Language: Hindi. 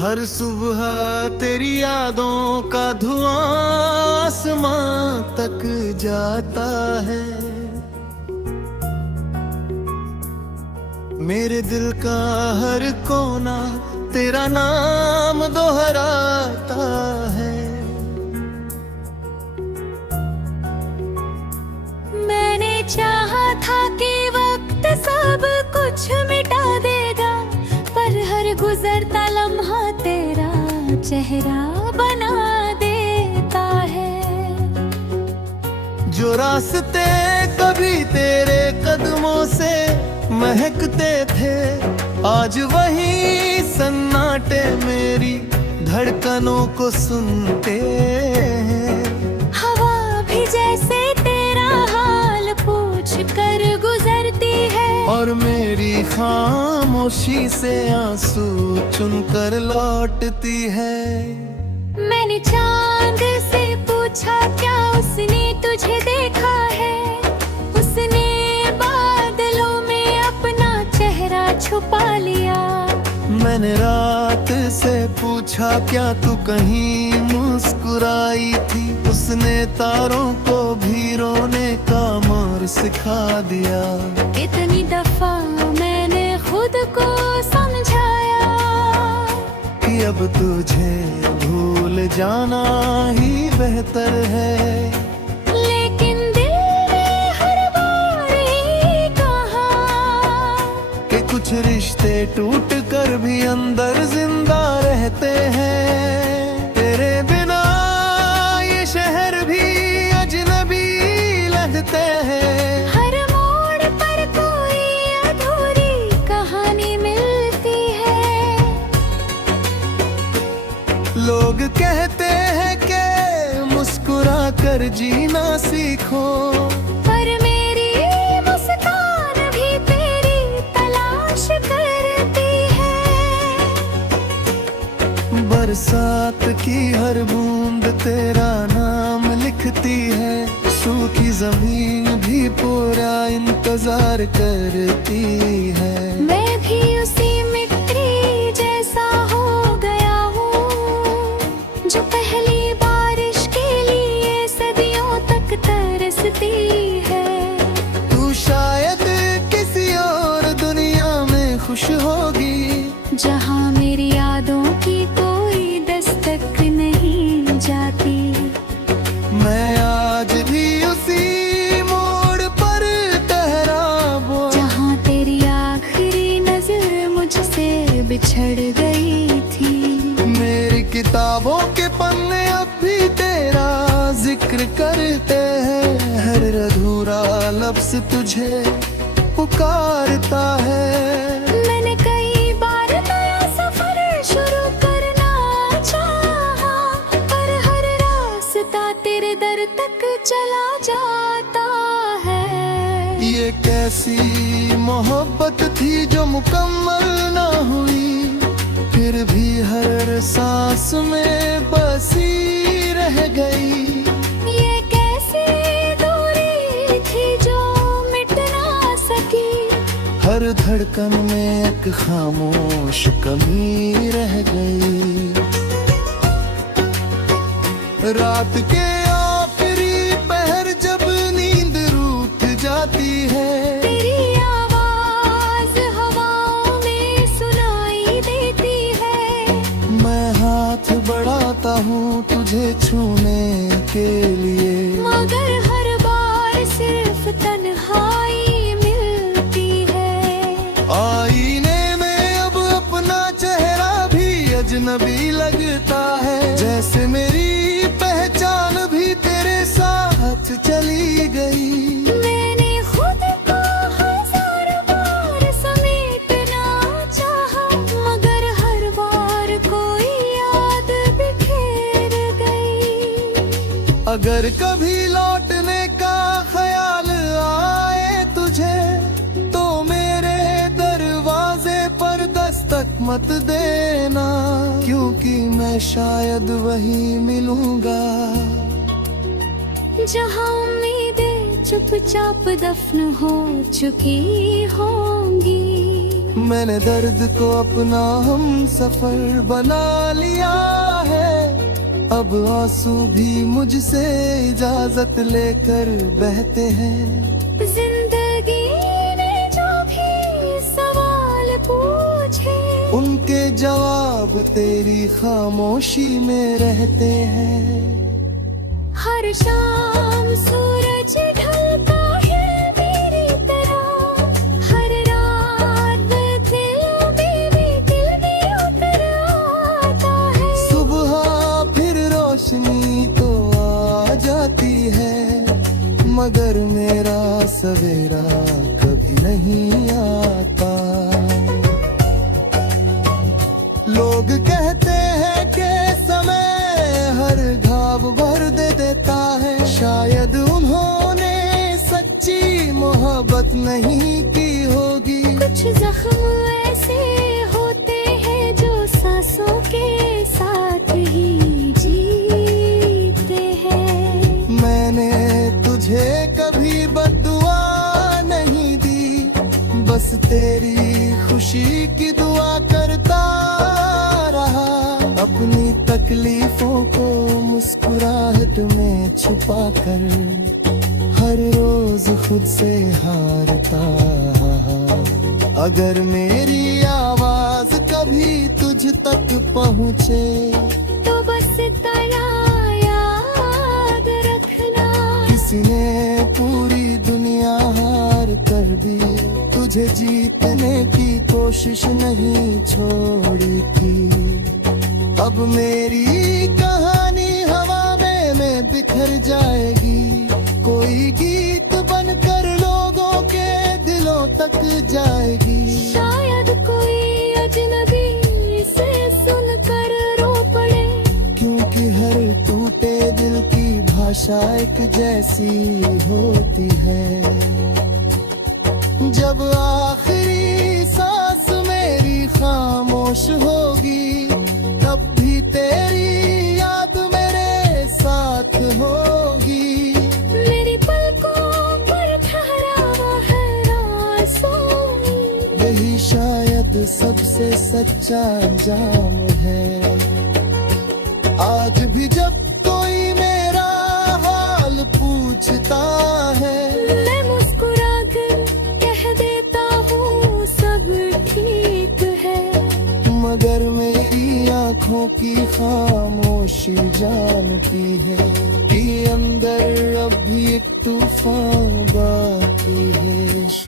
हर सुबह तेरी यादों का धुआं आसमां तक जाता है। मेरे दिल का हर कोना तेरा नाम दोहराता है। मैंने चाहा था कि वक्त सब कुछ मिटा देगा, पर हर गुजरता लम्हा तेरा चेहरा बना देता है। जो रास्ते कभी तेरे कदमों से महकते थे, आज वही सन्नाटे मेरी धड़कनों को सुनते हैं। हवा भी जैसे तेरा हाल पूछ कर गुजरती है, और मेरी खामोशी से आंसू चुनकर लौटती है। मैंने चांद से पूछा क्या उसने तुझे देखा है, उसने बादलों में अपना चेहरा छुपा लिया। मैंने रात से पूछा क्या तू कहीं मुस्कुराई थी, उसने तारों को भी रोने का मोर सिखा दिया। इतनी दफा मैंने खुद को समझाया कि अब तुझे भूल जाना ही बेहतर है, लेकिन दिल ने हर बार ही कहा कि कुछ रिश्ते टूट कर भी अंदर जिंदा रहते हैं। तेरे बिना ये शहर भी अजनबी लगते हैं। हर मोड़ पर कोई अधूरी कहानी मिलती है। लोग कहते हैं कि मुस्कुरा कर जीना सीखो, पर मेरी मुस्कान भी तेरी तलाश करती है। बरसात की हर बूंद तेरा नाम लिखती है, सूखी जमीन भी पूरा इंतजार करती है। मैं भी उसी मिट्टी जैसा हो गया हूँ, जो पहली बारिश के लिए सदियों तक तरसती है। तू शायद किसी और दुनिया में खुश होगी, जहाँ मेरी यादों की कोई दस्तक नहीं जाती। मैं आज भी उसी मोड़ पर ठहरा वो, जहाँ तेरी आखिरी नजर मुझसे बिछड़ गई थी। मेरी किताबों के पन्ने अब भी तेरा जिक्र करते हैं। हर अधूरा लफ्ज तुझे पुकारता है। मैंने कई बार नया सफर शुरू करना चाहा, पर हर रास्ता तेरे दर तक चला जाता है। ये कैसी मोहब्बत थी जो मुकम्मल ना हुई, फिर भी हर सांस में बसी रह गई। ये कैसी दूरी थी जो मिट ना सकी, हर धड़कन में एक खामोश कमी रह गई। रात के आखिरी पहर जब नींद रूठ जाती है, तेरी आवाज हवाओं में सुनाई देती है। मैं हाथ बढ़ाता हूँ तुझे छूने के लिए, मगर हर बार सिर्फ तन्हाई मिलती है। आईने में अब अपना चेहरा भी अजनबी लगता है, जैसे मेरी पहचान भी तेरे साथ चली गई। मैंने खुद को हजार बार समेटना चाहा, मगर हर बार कोई याद बिखेर गई। अगर कभी लौटने का ख्याल आए तुझे, तो मेरे दरवाजे पर दस्तक मत देना, क्योंकि मैं शायद वही मिलूंगा जहाँ उम्मीदें चुपचाप दफन हो चुकी होंगी। मैंने दर्द को अपना हम सफर बना लिया है। अब आंसू भी मुझसे इजाजत लेकर बहते हैं। जिंदगी ने जो भी सवाल पूछे, उनके जवाब तेरी खामोशी में रहते हैं। हर शाम सूरज ढलता है मेरी तरह, हर रात दिल में उतर आता है। सुबह फिर रोशनी तो आ जाती है, मगर मेरा सवेरा कभी नहीं आता। लोग कहते हैं कि समय हर घाव भर दे देता है। शायद उन्होंने सच्ची मोहब्बत नहीं की होगी। कुछ जख्म ऐसे होते हैं जो सांसों के साथ ही जीते हैं। मैंने तुझे कभी बद्दुआ नहीं दी, बस तेरी खुशी की दुआ करता रहा। अपनी तकलीफों को मुस्कुराहट में छुपा कर हर रोज खुद से हारता। अगर मेरी आवाज कभी तुझ तक पहुँचे, तो बस इतना याद रखना, किसी ने पूरी दुनिया हार कर भी तुझे जीतने की कोशिश नहीं छोड़ी थी। अब मेरी कहानी हवा में बिखर जाएगी, कोई गीत बनकर लोगों के दिलों तक जाएगी। शायद कोई अजनबी इसे सुनकर रो पड़े, क्योंकि हर टूटे दिल की भाषा एक जैसी होती है। जब आखिरी सांस मेरी खामोश होगी, तब भी तेरी याद मेरे साथ होगी। मेरी पलकों पर ठहरा है आंसू, यही शायद सबसे सच्चा अंजाम है। आज भी जब कोई मेरा हाल पूछता है, मैं मुस्कुरा कर कह देता हूँ सब ठीक है। मगर मेरी आंखों की खामोशी जानती है कि अंदर अब भी एक तूफान बाकी है।